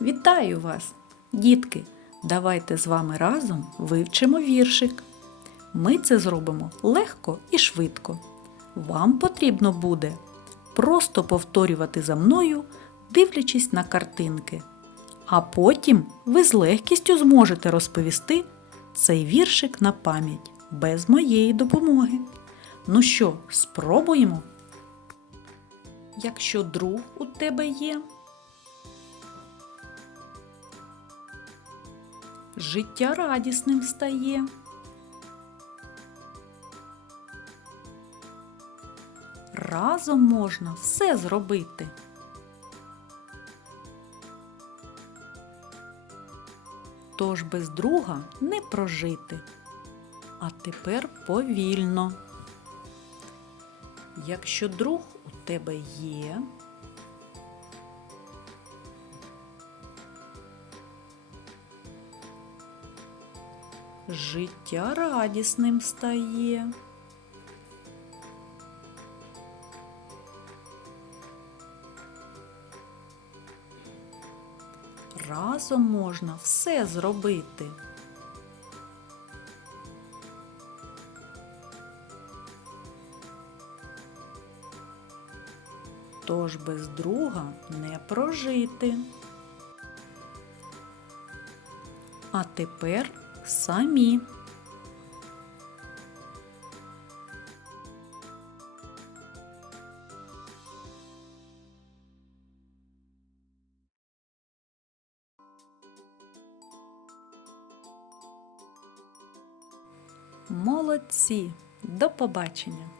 Вітаю вас! Дітки! Давайте з вами разом вивчимо віршик. Ми це зробимо легко і швидко. Вам потрібно буде просто повторювати за мною, дивлячись на картинки. А потім ви з легкістю зможете розповісти цей віршик на пам'ять без моєї допомоги. Ну що, спробуємо? Якщо друг у тебе є, життя радісним стає. Разом можна все зробити. Тож без друга не прожити. А тепер повільно. Якщо друг у тебе є, життя радісним стає. Разом можна все зробити. Тож без друга не прожити. А тепер самі. Молодці! До побачення!